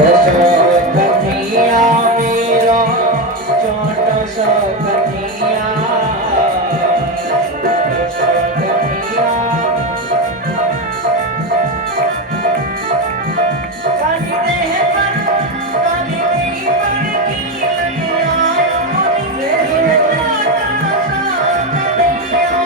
कन्हैया मेरा छोटा सा कन्हैया, छोटा सा कन्हैया। काली देह पर काली देह पर की लगिया, मेरे छोटा सा कन्हैया।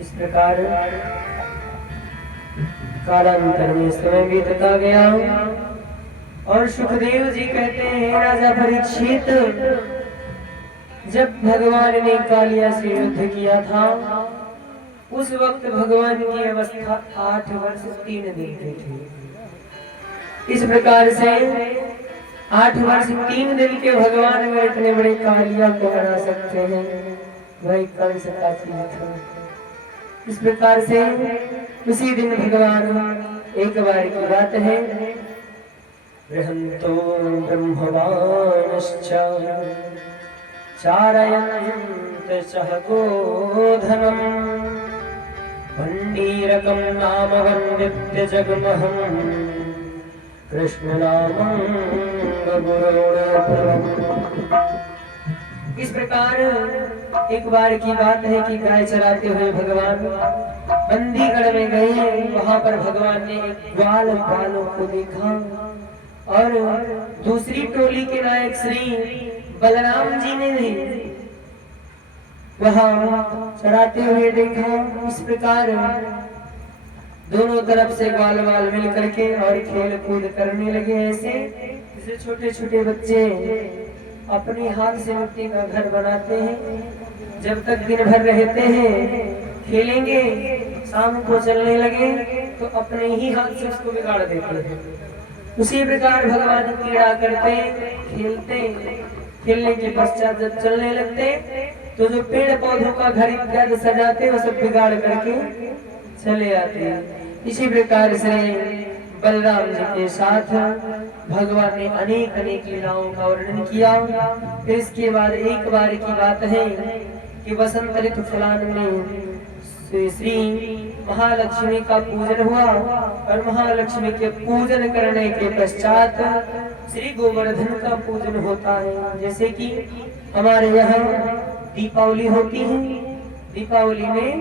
इस प्रकार कालांतर में समय बीतता गया और सुखदेव जी कहते हैं, राजा परीक्षित, जब भगवान ने कालिया से युद्ध किया था उस वक्त भगवान की अवस्था 8 वर्ष 3 दिन की थी। इस प्रकार से 8 वर्ष 3 दिन के भगवान में इतने बड़े कालिया को हरा सकते हैं, वही कंस का चीज था। इस प्रकार से उसी दिन भगवान, एक बार की बात है, बृहन्तो ब्रह्मवानश्च चारयन्त सह गोधनम् भण्डीरकं नाम वन्दित्य जगमहं कृष्ण नामं इस प्रकार एक बार की बात है कि गाय चराते हुए भगवान बंदीगढ़ में गए। वहां पर भगवान ने एक ग्वाल बालों को देखा और दूसरी टोली के नायक श्री बलराम जी ने भी वहां चराते हुए देखा। इस प्रकार दोनों तरफ से ग्वाल वाल मिल करके और खेल कूद करने लगे, ऐसे जैसे छोटे छोटे बच्चे अपने हाथ से मिट्टी का घर बनाते हैं। जब तक दिन भर रहते हैं खेलेंगे, शाम को चलने लगे तो अपने ही हाथ से उसको बिगाड़ देते हैं। उसी प्रकार भगवान क्रीड़ा करते, खेलते, खेलने के पश्चात जब चलने लगते तो जो पेड़ पौधों का घर इत्यादि सजाते वो सब बिगाड़ करके चले आते हैं। इसी प्रकार से बलराम जी के साथ भगवान ने अनेक अनेक लीलाओं का वर्णन किया। फिर इसके बाद एक बार की बात है कि वसंत ऋतु फलान में श्री महालक्ष्मी का पूजन हुआ और महालक्ष्मी के पूजन करने के पश्चात श्री गोवर्धन का पूजन होता है। जैसे कि हमारे यहाँ दीपावली होती है, दीपावली में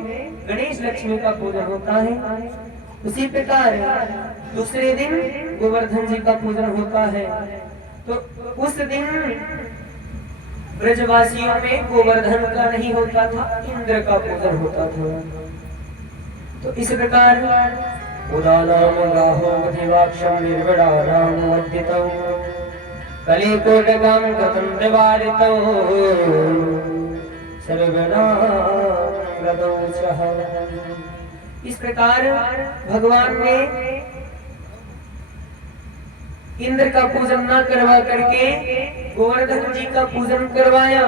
गणेश लक्ष्मी का पूजन होता है, उसी प्रकार दूसरे दिन गोवर्धन जी का पूजन होता है। तो उस दिन ब्रजवासियों में गोवर्धन का नहीं होता था, इंद्र का पूजन होता था। तो इस प्रकार उदानाम गाहो दिवाक्षम निर्विडानाम वद्यतौ कलिकोटकं गतं निवारितौ सर्वनागदौ चः। इस प्रकार भगवान ने इंद्र का पूजन न करवा करके गोवर्धन जी का पूजन करवाया।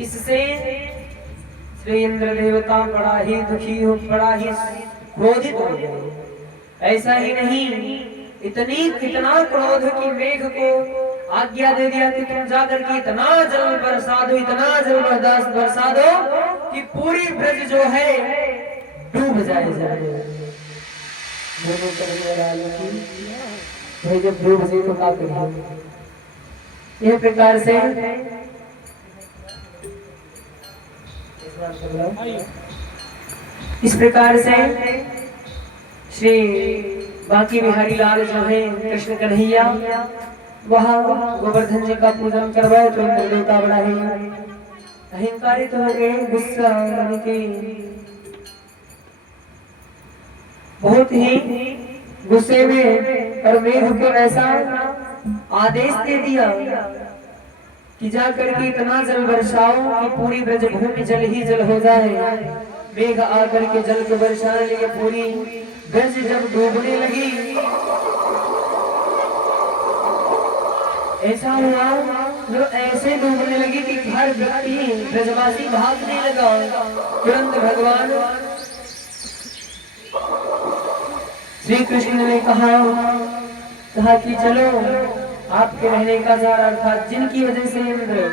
इससे श्री इंद्र देवता बड़ा ही दुखी हो, बड़ा ही क्रोधित हो गए। ऐसा ही नहीं, इतना क्रोध कि मेघ को आज्ञा दे दिया कि तुम जाकर के इतना जल बरसा दो, इतना जल बरसा दो कि पूरी ब्रज जो है डूब जाए। भाई जब डूब जाए तो क्या करें। यह प्रकार से इस प्रकार से श्री बांकी बिहारी लाल जो है कृष्ण कन्हैया वहाँ गोवर्धन जी का पूजन करवाए तो इंद्र देवता बड़ा ही अहंकारित हो गए, गुस्सा के बहुत ही गुस्से में और मेघ को ऐसा आदेश दे दिया कि जाकर के इतना जल बरसाओ कि पूरी ब्रजभूमि जल ही जल हो जाए। मेघ आकर के जल को बरसाने लगे, पूरी ब्रज जब डूबने लगी, ऐसा हुआ जो ऐसे डूबने लगी कि हर व्यक्ति ब्रजवासी भागने लगा। तुरंत भगवान श्री कृष्ण ने कहा कि चलो आपके रहने का सारा अर्थात जिनकी वजह से इंद्र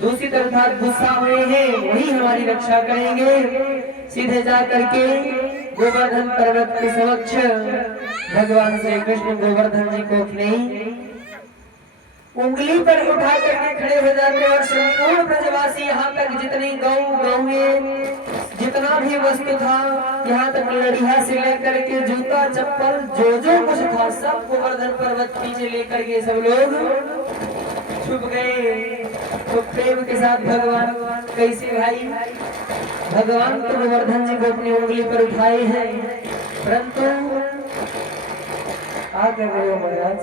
दूषित अर्थात गुस्सा हुए हैं वही हमारी रक्षा करेंगे। सीधे जा करके गोवर्धन पर्वत के समक्ष भगवान श्री कृष्ण गोवर्धन जी को अपनी उंगली पर उठा करके खड़े हो जाते और संपूर्ण ब्रजवासी यहाँ तक जितनी गाँव में जितना भी वस्तु था, यहाँ तक लड़िया से लेकर के जूता चप्पल जो कुछ था सब गोवर्धन पर्वत पीछे लेकर के सब लोग छुप गए। तो प्रेम के साथ भगवान कैसे भाई, भगवान तो गोवर्धन जी को अपनी उंगली पर उठाए हैं, परंतु क्या कर रहे हो महाराज,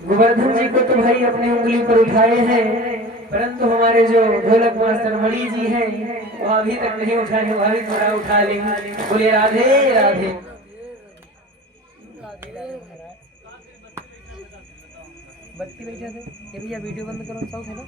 गोवर्धन जी को तो भाई अपनी उंगली पर उठाए हैं, परंतु हमारे जो ढोलक मास्टर मणि जी हैं वो अभी तक नहीं उठाए, वो अभी थोड़ा उठा लेंगे। बोले राधे राधे। बत्ती बैठे थे, ये भैया वीडियो बंद करो, सब है ना।